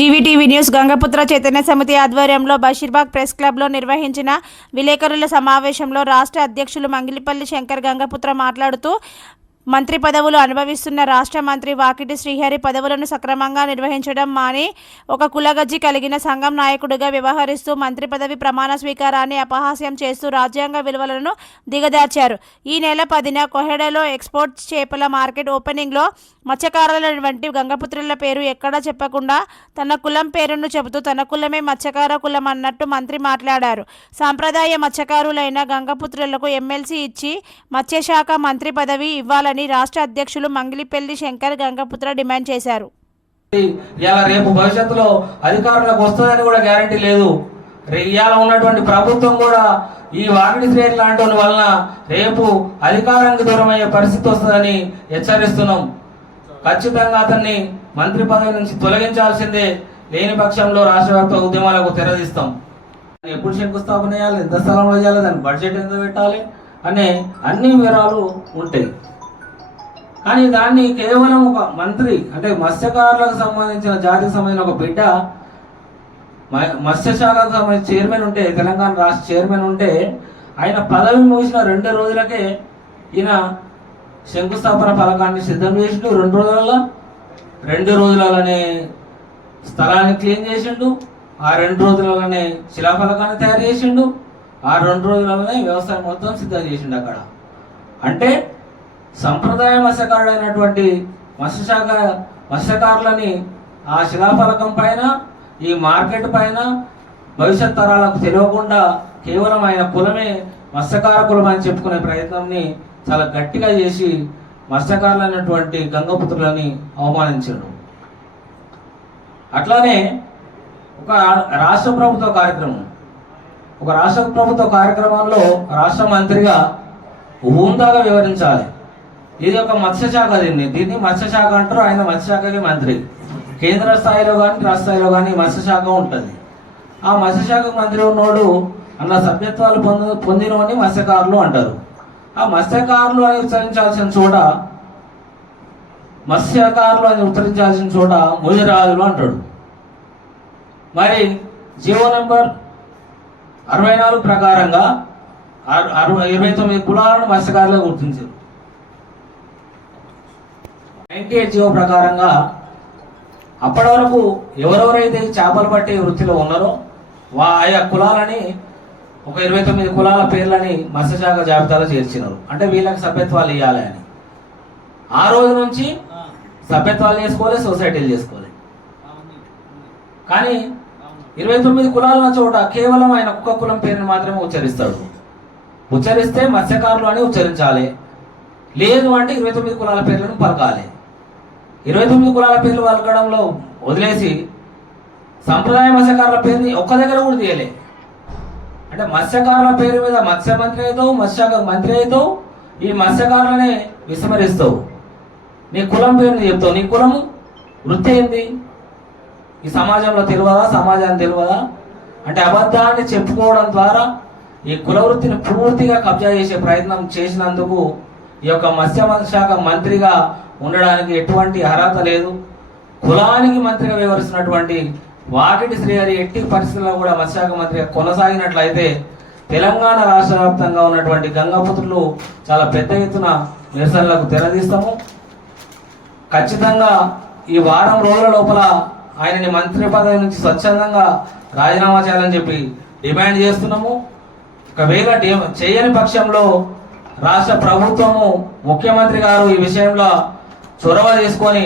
జీవీటీవీ news Gangaputra Chaitanya సమితి ఆధ్వర్యంలో Basheerbagh press క్లబ్లో నిర్వహించిన విలేకరుల సమావేశంలో రాష్ట్ర అధ్యక్షులు మంగిలిపల్లి శంకర్ గంగపుత్ర మాట్లాడుతూ మంత్రి పదవులు అనుభవిస్తున్న రాష్ట్ర మంత్రి వాకిటి శ్రీహరి పదవులను సక్రమంగా నిర్వహించడం మాని ఒక కులగజ్జి కలిగిన సంఘం నాయకుడిగా వ్యవహరిస్తూ మంత్రి పదవి ప్రమాణ స్వీకారాన్ని అపహాస్యం చేస్తూ రాజ్యాంగ విలువలను దిగదార్చారు. ఈ నెల 10న కొహెడలో ఎక్స్పోర్ట్ చేపల మార్కెట్ ఓపెనింగ్లో మత్స్యకారుల వంటి గంగపుత్రుల పేరు ఎక్కడా చెప్పకుండా తన కులం పేరును చెబుతూ తన కులమే మత్స్యకార కులం అన్నట్టు మంత్రి మాట్లాడారు. సాంప్రదాయ మత్స్యకారులైన గంగపుత్రులకు ఎమ్మెల్సీ ఇచ్చి మత్స్యశాఖ మంత్రి పదవి ఇవ్వాలని రాష్ట్ర అధ్యక్షులు మంగిలిపల్లి శంకర్ గంగపుత్ర డిమాండ్ చేశారు. రేపు భవిష్యత్తులో అధికారులకు వస్తుందని కూడా గ్యారంటీ లేదు. ఇవాళ ఉన్నటువంటి ప్రభుత్వం కూడా ఈ వాకిటి శ్రేణి లాంటి వలన రేపు అధికారానికి దూరమయ్యే పరిస్థితి వస్తుందని హెచ్చరిస్తున్నాం. ఖచ్చితంగా అతన్ని మంత్రి పదవి నుంచి తొలగించాల్సిందే. లేని పక్షంలో రాష్ట్ర వ్యాప్త ఉద్యమాలకు తెరదీస్తాం. ఎప్పుడు శంకుస్థాపన చేయాలి, ఎంత స్థలంలో చేయాలి, దాని బడ్జెట్ ఎంత పెట్టాలి అనే అన్ని వివరాలు ఉంటాయి. కానీ దాన్ని కేవలం ఒక మంత్రి అంటే మత్స్యకారులకు సంబంధించిన జాతికి సంబంధించిన ఒక బిడ్డ మత్స్యశాఖకు సంబంధించిన చైర్మన్ ఉంటే, తెలంగాణ రాష్ట్ర చైర్మన్ ఉంటే ఆయన పదవి ముగిసిన 2 రోజులకే ఈయన శంకుస్థాపన పథకాన్ని సిద్ధం చేసిండు. 2 రోజులలోనే స్థలాన్ని క్లీన్ చేసిండు. ఆ 2 రోజులలోనే శిలాఫలకాన్ని తయారు చేసిండు. ఆ 2 రోజులలోనే వ్యవసాయం మొత్తం సిద్ధం చేసిండు. అక్కడ అంటే సంప్రదాయ మత్స్యకారుడు అయినటువంటి మత్స్యకారులని ఆ శిలాఫలకం పైన, ఈ మార్కెట్ పైన భవిష్యత్ తరాలకు తెలియకుండా కేవలం ఆయన కులమే మత్స్యకార కులం అని చెప్పుకునే ప్రయత్నాన్ని చాలా గట్టిగా చేసి మత్స్యకారులైనటువంటి గంగపుత్రులని అవమానించాడు. అట్లానే ఒక రాష్ట్ర ప్రభుత్వ కార్యక్రమంలో రాష్ట్ర మంత్రిగా హుందాగా వివరించాలి. ఇది ఒక మత్స్యశాఖ, దీన్ని మత్స్యశాఖ అంటారు. ఆయన మత్స్యశాఖకి మంత్రి. కేంద్ర స్థాయిలో కానీ రాష్ట్ర స్థాయిలో కానీ మత్స్యశాఖ ఉంటుంది. ఆ మత్స్యశాఖకు మంత్రి ఉన్నోడు అన్న సభ్యత్వాలు పొందినోని మత్స్యకారులు అంటారు. ఆ మత్స్యకారులు అని ఉచ్చరించాల్సిన చోట ముదిరాజులు అంటాడు. మరి జీవో నెంబర్ 64 ప్రకారంగా 29 కులాలను మత్స్యకారులుగా గుర్తించారు. 98 జీవో ప్రకారంగా అప్పటి వరకు ఎవరెవరైతే చేపలు పట్టే వృత్తిలో ఉన్నారో ఆయా కులాలని ఒక 29 కులాల పేర్లని మత్స్యశాఖ జాబితాలో చేర్చినారు. అంటే వీళ్ళకి సభ్యత్వాలు ఇవ్వాలి అని. ఆ రోజు నుంచి సభ్యత్వాలు చేసుకోవాలి, సొసైటీలు చేసుకోవాలి. కానీ 29 కులాల చోట కేవలం ఆయన ఒక్క కులం పేరుని మాత్రమే ఉచ్చరిస్తాడు. ఉచ్చరిస్తే మత్స్యకారులు అని ఉచ్చరించాలి. లేదు అంటే 29 కులాల పేర్లను పలకాలి. 29 కులాల పేర్లు పలకడంలో వదిలేసి సంప్రదాయ మత్స్యకారుల పేరుని ఒక్క దగ్గర కూడా తీయలే. అంటే మత్స్యకారుల పేరు మీద మత్స్యమంత్రి అవుతావు, మత్స్యశాఖ మంత్రి అవుతావు, ఈ మత్స్యకారులనే విస్మరిస్తావు. నీ కులం పేరుని చెప్తావు. నీ కులము వృత్తి ఏంది? ఈ సమాజంలో తెలియదా? సమాజానికి తెలియదా? అంటే అబద్ధాన్ని చెప్పుకోవడం ద్వారా ఈ కుల వృత్తిని పూర్తిగా కబ్జా చేసే ప్రయత్నం చేసినందుకు ఈ యొక్క మత్స్యశాఖ మంత్రిగా ఉండడానికి ఎటువంటి అర్హత లేదు. కులానికి మంత్రిగా వ్యవహరిస్తున్నటువంటి వాకిటి శ్రీహరి ఎట్టి పరిస్థితుల్లో కూడా మత్స్యశాఖ మంత్రిగా కొనసాగినట్లయితే తెలంగాణ రాష్ట్ర వ్యాప్తంగా ఉన్నటువంటి గంగపుత్రులు చాలా పెద్ద ఎత్తున నిరసనలకు తెరదీస్తాము. ఖచ్చితంగా ఈ వారం రోజుల లోపల ఆయనని మంత్రి పదవి నుంచి స్వచ్ఛందంగా రాజీనామా చేయాలని చెప్పి డిమాండ్ చేస్తున్నాము. ఒకవేళ చేయని పక్షంలో రాష్ట్ర ప్రభుత్వము, ముఖ్యమంత్రి గారు ఈ విషయంలో చొరవ తీసుకొని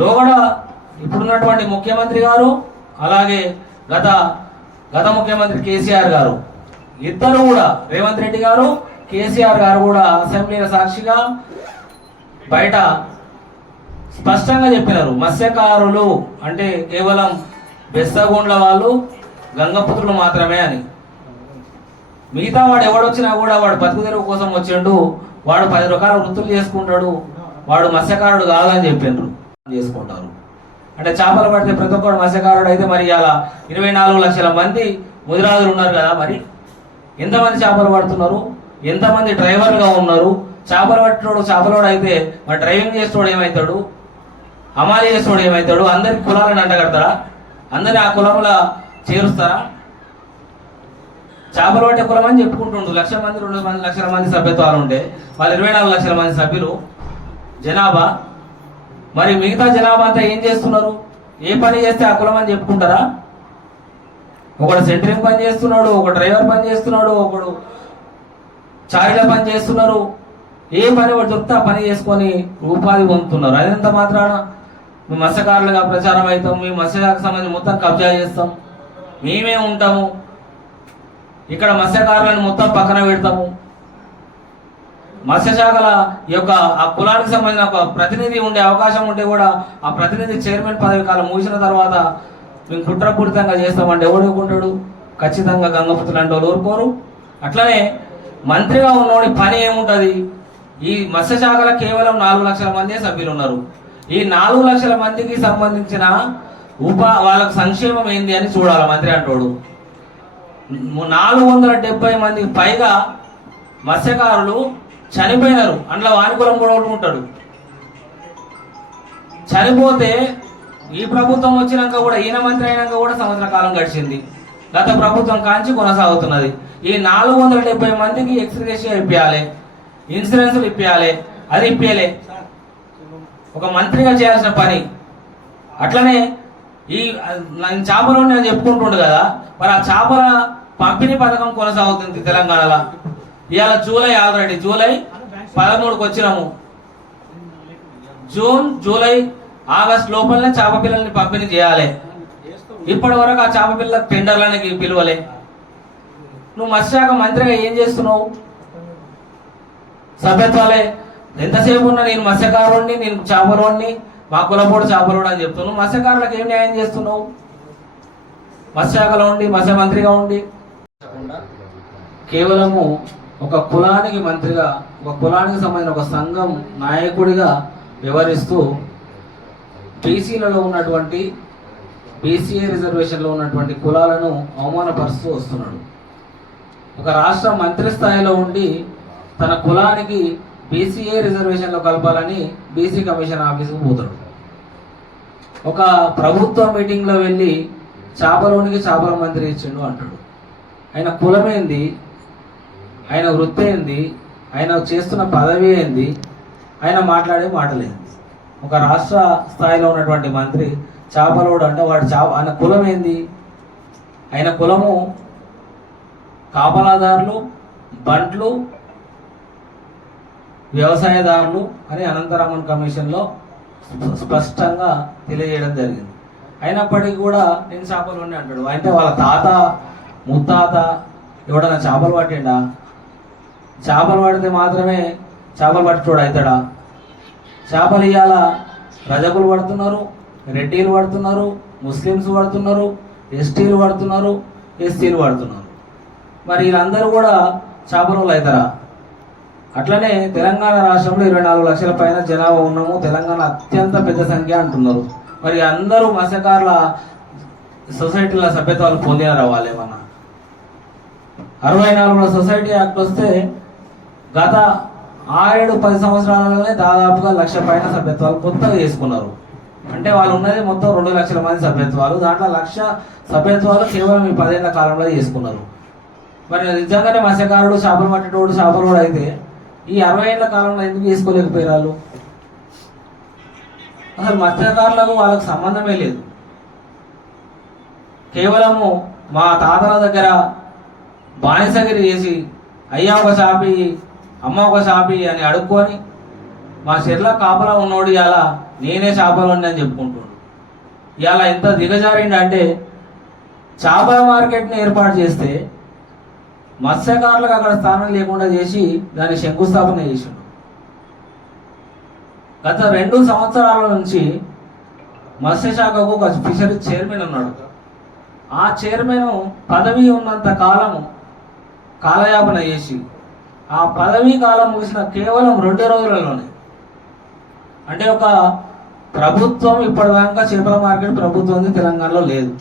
లోగడ ఇప్పుడున్నటువంటి ముఖ్యమంత్రి గారు అలాగే గత ముఖ్యమంత్రి కేసీఆర్ గారు ఇద్దరు కూడా, రేవంత్ రెడ్డి గారు, కేసీఆర్ గారు కూడా అసెంబ్లీల సాక్షిగా బయట స్పష్టంగా చెప్పినారు. మత్స్యకారులు అంటే కేవలం బెస్తగొండ్ల వాళ్ళు, గంగపుత్రులు మాత్రమే అని. మిగతా వాడు ఎవడొచ్చినా కూడా వాడు బతుకు తెరువు కోసం వచ్చిండు, వాడు 10 రకాల వృత్తులు చేసుకుంటాడు, వాడు మత్స్యకారుడు కాదని చెప్పిండ్రు. చేసుకుంటారు అంటే చేపలు పడితే ప్రతి ఒక్కడు మత్స్యకారుడు అయితే మరి ఇలా 24 లక్షల మంది ముదిరాజులు ఉన్నారు కదా. మరి ఎంతమంది చేపలు పడుతున్నారు? ఎంతమంది డ్రైవర్లుగా ఉన్నారు? చేపలు పట్టినోడు చేపలోడు అయితే మరి డ్రైవింగ్ చేసేవాడు ఏమవుతాడు? హమాలి చేసేవాడు ఏమవుతాడు? అందరికి కులాలను అంటగడతారా? అందరిని ఆ కులంలో చేరుస్తారా? చేపలు పట్టే కులం అని చెప్పుకుంటుండు. 1,00,000 మంది 2 లక్షల మంది సభ్యత్వాలు ఉంటే వాళ్ళు 24 లక్షల మంది సభ్యులు జనాభా. మరి మిగతా జనాభా అంతా ఏం చేస్తున్నారు? ఏ పని చేస్తే ఆ కులం అని చెప్పుకుంటారా? ఒకడు సెంటరింగ్ పని చేస్తున్నాడు, ఒక డ్రైవర్ పని చేస్తున్నాడు, ఒకడు చాయిల పని చేస్తున్నారు. ఏ పని వాడు దొరికితే ఆ పని చేసుకొని ఉపాధి పొందుతున్నారు. అదంత మాత్రాన మేము మత్స్యకారులుగా ప్రచారం అవుతాం, మేము మత్స్యశాఖకు సంబంధించి మొత్తం కబ్జా చేస్తాం, మేమే ఉంటాము, ఇక్కడ మత్స్యకారులను మొత్తం పక్కన పెడతాము. మత్స్యశాఖల యొక్క ఆ కులానికి సంబంధించిన ఒక ప్రతినిధి ఉండే అవకాశం ఉంటే కూడా ఆ ప్రతినిధి చైర్మన్ పదవి కాలం ముగిసిన తర్వాత మేము కుట్రపూరితంగా చేస్తామంటే ఎవడుకుంటాడు? ఖచ్చితంగా గంగపుత్రులు అంటే వాళ్ళు ఊరుకోరు. అట్లనే మంత్రిగా ఉన్నోడి పని ఏముంటుంది? ఈ మత్స్యశాఖలో కేవలం 4 లక్షల మంది సభ్యులు ఉన్నారు. ఈ 4 లక్షల మందికి సంబంధించిన వాళ్ళకు సంక్షేమం ఏంది అని చూడాలి మంత్రి అంటోడు. 470 మందికి పైగా మత్స్యకారులు చనిపోయినారు. అందులో వానికులం కూడా ఉంటాడు. చనిపోతే ఈ ప్రభుత్వం వచ్చినాక కూడా ఈయన మంత్రి అయినాక కూడా సంవత్సర కాలం గడిచింది. గత ప్రభుత్వం కాంచి కొనసాగుతున్నది. ఈ 470 మందికి ఎక్స్గ్రేషియా ఇప్పించాలి, ఇన్సూరెన్స్లు ఇప్పించాలి, అది ఇప్పించలే. ఒక మంత్రిగా చేయాల్సిన పని. అట్లనే ఈ చేపలు నేను చెప్పుకుంటుండు కదా, మరి ఆ చేపల పంపిణీ పథకం కొనసాగుతుంది తెలంగాణలో. ఇవాళ ఆల్రెడీ జూలై 13కు వచ్చినాము. జూన్, జూలై, ఆగస్ట్ లోపలనే చేప పిల్లల్ని పంపిణీ చేయాలి. ఇప్పటి వరకు ఆ చేప పిల్లల టెండర్లకి పిలువలే. నువ్వు మత్స్యశాఖ మంత్రిగా ఏం చేస్తున్నావు? సభ్యత్వాలే ఎంతసేపు ఉన్నా నేను మత్స్యకారుడిని, నేను చేపలోడిని, మా కులపోడు చేపలోడు అని చెప్తున్నావు. మత్స్యకారులకు ఏం న్యాయం చేస్తున్నావు? మత్స్యశాఖలో ఉండి మత్స్య మంత్రిగా ఉండి కేవలము ఒక కులానికి మంత్రిగా, ఒక కులానికి సంబంధించిన ఒక సంఘం నాయకుడిగా వ్యవహరిస్తూ బీసీలలో ఉన్నటువంటి బీసీఏ రిజర్వేషన్లో ఉన్నటువంటి కులాలను అవమానపరుస్తూ వస్తున్నాడు. ఒక రాష్ట్ర మంత్రి స్థాయిలో ఉండి తన కులానికి బీసీఏ రిజర్వేషన్లో కలపాలని బీసీ కమిషన్ ఆఫీసుకు పోతాడు. ఒక ప్రభుత్వ మీటింగ్లో వెళ్ళి చేపలోనికి చేపల మంత్రి ఇచ్చిండు అంటాడు. ఆయన కులమేంది, ఆయన వృత్తి ఏంది, ఆయన చేస్తున్న పదవి ఏంది, ఆయన మాట్లాడే మాటలేంది. ఒక రాష్ట్ర స్థాయిలో ఉన్నటువంటి మంత్రి చేపలోడు అంటే వాడు ఆయన కులం ఏంది? ఆయన కులము కాపలాదారులు, బంట్లు, వ్యవసాయదారులు అని అనంతరామన్ కమిషన్లో స్పష్టంగా తెలియజేయడం జరిగింది. అయినప్పటికీ కూడా నేను చేపలు అంటాడు. అంటే వాళ్ళ తాత ముత్తాత ఎవడన్నా చేపలు పట్టిండా? చేపలు పడితే మాత్రమే చేపలు పట్టుకోడు అవుతాడా? చేపలు ఇవాళ రజకులు పడుతున్నారు, రెడ్డిలు పడుతున్నారు, ముస్లిమ్స్ పడుతున్నారు, ఎస్టీలు పడుతున్నారు, ఎస్సీలు పడుతున్నారు. మరి వీళ్ళందరూ కూడా చేపలు అవుతారా? అట్లనే తెలంగాణ రాష్ట్రంలో 24 లక్షల పైన జనాభా ఉన్నాము. తెలంగాణ అత్యంత పెద్ద సంఖ్య అంటున్నారు. మరి అందరూ మత్స్యకారుల సొసైటీల సభ్యత్వాలు పొందినారు వాళ్ళేమన్నా? 64 సొసైటీ యాక్ట్ వస్తే గత 6-10 సంవత్సరాలలోనే దాదాపుగా 1,00,000 పైన సభ్యత్వాలు కొత్తగా చేసుకున్నారు. అంటే వాళ్ళు ఉన్నది మొత్తం 2 లక్షల మంది సభ్యత్వాలు. దాంట్లో 1,00,000 సభ్యత్వాలు కేవలం ఈ 10 ఏళ్ల కాలంలో చేసుకున్నారు. మరి నిజంగానే మత్స్యకారుడు చేపలు పట్టేటోడు చేపలోడు అయితే ఈ 60 ఏళ్ల కాలంలో ఎందుకు చేసుకోలేకపోయారు? అసలు మత్స్యకారులకు వాళ్ళకు సంబంధమే లేదు. కేవలము మా తాతల దగ్గర బానిసగిరి చేసి అయ్యా ఒక చాపి, అమ్మ ఒక చాపి అని అడుక్కొని మా చెర్ల కాపలా ఉన్నోడు ఇవాళ నేనే చేపలు అని చెప్పుకుంటున్నాడు. ఇవాళ ఎంత దిగజారిండి అంటే చేపల మార్కెట్ని ఏర్పాటు చేస్తే మత్స్యకారులకు అక్కడ స్థానం లేకుండా చేసి దాన్ని శంకుస్థాపన చేసిండు. గత 2 సంవత్సరాల నుంచి మత్స్యశాఖకు ఒక ఫిషరీ చైర్మన్ ఉన్నాడు. ఆ చైర్మన్ పదవి ఉన్నంత కాలము కాలయాపన చేసి ఆ పదవీ కాలం ముగిసిన కేవలం 2 రోజులలోనే, అంటే ఒక ప్రభుత్వం ఇప్పటిదాకా చేపల మార్కెట్ ప్రభుత్వం తెలంగాణలో లేదు.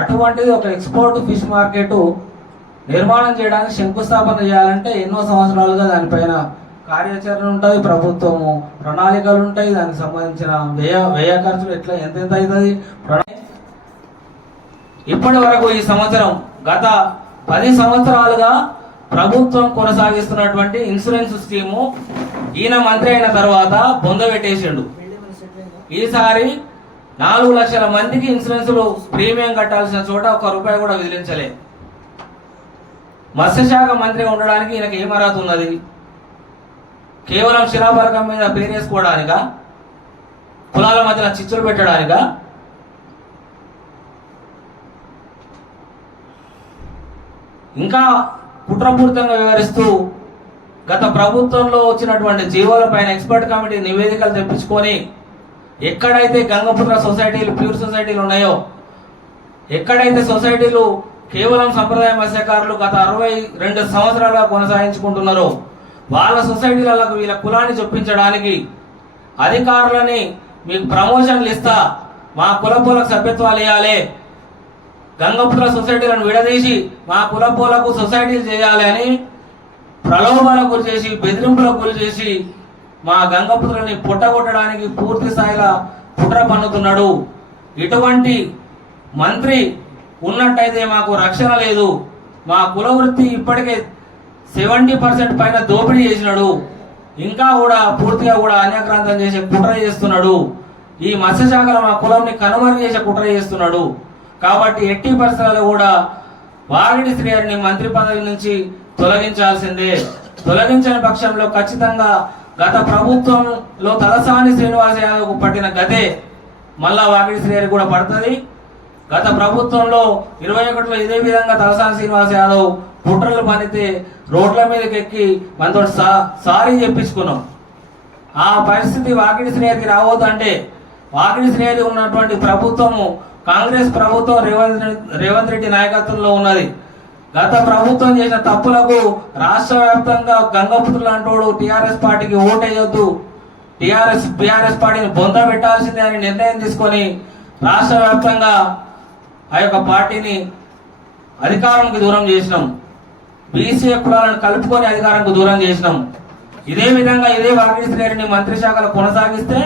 అటువంటిది ఒక ఎక్స్పోర్ట్ ఫిష్ మార్కెట్ నిర్మాణం చేయడానికి శంకుస్థాపన చేయాలంటే ఎన్నో సంవత్సరాలుగా దానిపైన కార్యాచరణ ఉంటుంది, ప్రభుత్వము ప్రణాళికలు ఉంటాయి, దానికి సంబంధించిన వ్యయ ఖర్చులు ఎట్లా ఎంత అవుతుంది. ఇప్పటి వరకు ఈ సంవత్సరం గత 10 సంవత్సరాలుగా ప్రభుత్వం కొనసాగిస్తున్నటువంటి ఇన్సూరెన్స్ స్కీము ఈయన మంత్రి అయిన తర్వాత బొందబెట్టేసిండు. ఈసారి 4 లక్షల మందికి ఇన్సూరెన్స్లు ప్రీమియం కట్టాల్సిన చోట ₹1 కూడా విధించలే. మత్స్యశాఖ మంత్రిగా ఉండడానికి ఈయనకి ఏం అర్హత ఉన్నది? కేవలం శిలాఫలకం మీద పేరేసుకోవడానికా? కులాల మధ్యన చిచ్చులు పెట్టడానికా? ఇంకా కుట్రపూరితంగా వ్యవహరిస్తూ గత ప్రభుత్వంలో వచ్చినటువంటి జీవోల పైన ఎక్స్పర్ట్ కమిటీ నివేదికలు తెప్పించుకొని ఎక్కడైతే గంగపుత్ర సొసైటీలు, ప్యూర్ సొసైటీలు ఉన్నాయో, ఎక్కడైతే సొసైటీలు కేవలం సంప్రదాయ మత్స్యకారులు గత 62 సంవత్సరాలుగా కొనసాగించుకుంటున్నారో వాళ్ళ సొసైటీలకు వీళ్ళ కులాన్ని చొప్పించడానికి అధికారులని మీకు ప్రమోషన్లు ఇస్తా, మా కులపోలకు సభ్యత్వాలు ఇవ్వాలి, గంగపుత్ర సొసైటీలను విడదీసి మా కులపోలకు సొసైటీలు చేయాలి అని ప్రలోభాలకు గురి చేసి, బెదిరింపులకు గురి చేసి మా గంగపుత్రులని పుట్టగొట్టడానికి పూర్తి స్థాయిలో కుట్ర పన్నుతున్నాడు. ఇటువంటి మంత్రి ఉన్నట్టయితే మాకు రక్షణ లేదు. మా కుల వృత్తి ఇప్పటికే 70% పైన దోపిడీ చేసినాడు. ఇంకా కూడా పూర్తిగా కూడా అన్యాక్రాంతం చేసే కుట్ర చేస్తున్నాడు. ఈ మత్స్యశాఖలో మా కులంని కనుమరుగు చేసే కుట్ర చేస్తున్నాడు. కాబట్టి ఎట్టి పరిస్థితుల్లో కూడా వాగిడి శ్రీహరిని మంత్రి పదవి నుంచి తొలగించాల్సిందే. తొలగించని పక్షంలో ఖచ్చితంగా గత ప్రభుత్వంలో తలసాని శ్రీనివాస యాదవ్కు పట్టిన గతే మళ్ళా వాగిడి శ్రీహరి కూడా పడుతుంది. గత ప్రభుత్వంలో 21లో ఇదే విధంగా తలసాని శ్రీనివాస యాదవ్ కుట్రలు పనితే రోడ్ల మీదకి ఎక్కి మనతో సారీ చెప్పించుకున్నాం. ఆ పరిస్థితి వాగిడి శ్రీహరికి రావద్దంటే వాగిడి శ్రీహరి ఉన్నటువంటి ప్రభుత్వము కాంగ్రెస్ ప్రభుత్వం రేవంత్ రెడ్డి నాయకత్వంలో ఉన్నది. గత ప్రభుత్వం చేసిన తప్పులకు రాష్ట్ర వ్యాప్తంగా గంగపుత్రులు అంటోడు టీఆర్ఎస్ పార్టీకి ఓటేయొద్దు, టీఆర్ఎస్ పార్టీని బొంద పెట్టాల్సిందే అని నిర్ణయం తీసుకొని రాష్ట్ర వ్యాప్తంగా ఆ యొక్క పార్టీని అధికారానికి దూరం చేసినాం. బీసీ కులాలను కలుపుకొని అధికారానికి దూరం చేసినాం. ఇదే విధంగా ఇదే వాగిడి శ్రీహరిని మంత్రి శాఖలు కొనసాగిస్తే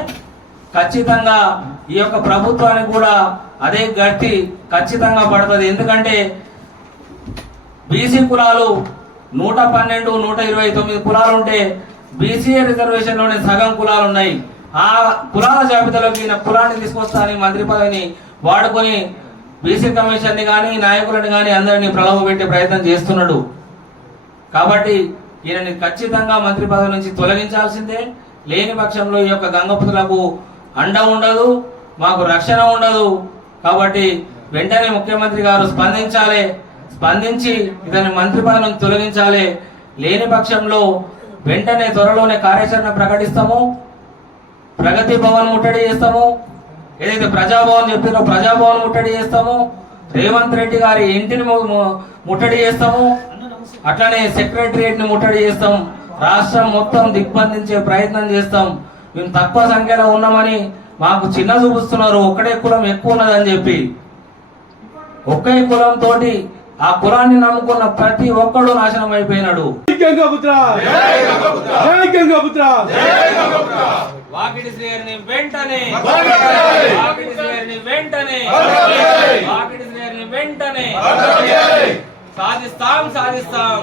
ఖచ్చితంగా ఈ యొక్క ప్రభుత్వానికి కూడా అదే గట్టి ఖచ్చితంగా పడుతుంది. ఎందుకంటే బీసీ కులాలు 112, 129 కులాలు ఉంటే బీసీఏ రిజర్వేషన్ లోనే సగం కులాలు ఉన్నాయి. ఆ కులాల జాబితాలోకి ఈయన కులాన్ని తీసుకొస్తా అని మంత్రి పదవిని వాడుకొని బీసీ కమిషన్ని కానీ నాయకులను కానీ అందరినీ ప్రలోభ పెట్టే ప్రయత్నం చేస్తున్నాడు. కాబట్టి ఈయనని ఖచ్చితంగా మంత్రి పదవి నుంచి తొలగించాల్సిందే. లేని పక్షంలో ఈ యొక్క గంగపుత్రులకు అండ ఉండదు, మాకు రక్షణ ఉండదు. కాబట్టి వెంటనే ముఖ్యమంత్రి గారు స్పందించి ఇతని మంత్రి పదవి నుంచి తొలగించాలి. లేని పక్షంలో వెంటనే త్వరలోనే కార్యాచరణ ప్రకటిస్తాము. ప్రగతి భవన్ ముట్టడి చేస్తాము. ఏదైతే ప్రజాభవన్ చెప్పినో ప్రజాభవన్ ముట్టడి చేస్తాము. రేవంత్ రెడ్డి గారి ఇంటిని ముట్టడి చేస్తాము. అట్లనే సెక్రటరియట్ ని ముట్టడి చేస్తాం. రాష్ట్రం మొత్తం దిగ్బంధించే ప్రయత్నం చేస్తాం. మేము తక్కువ సంఖ్యలో ఉన్నామని మాకు చిన్న చూపిస్తున్నారు. ఒక్కడే కులం ఎక్కువ ఉన్నదని చెప్పి ఒకే కులం తోటి ఆ కులాన్ని నమ్ముకున్న ప్రతి ఒక్కడు నాశనం అయిపోయినాడు. వాగిడి శ్రీహరిని వెంటనే సాధిస్తాం.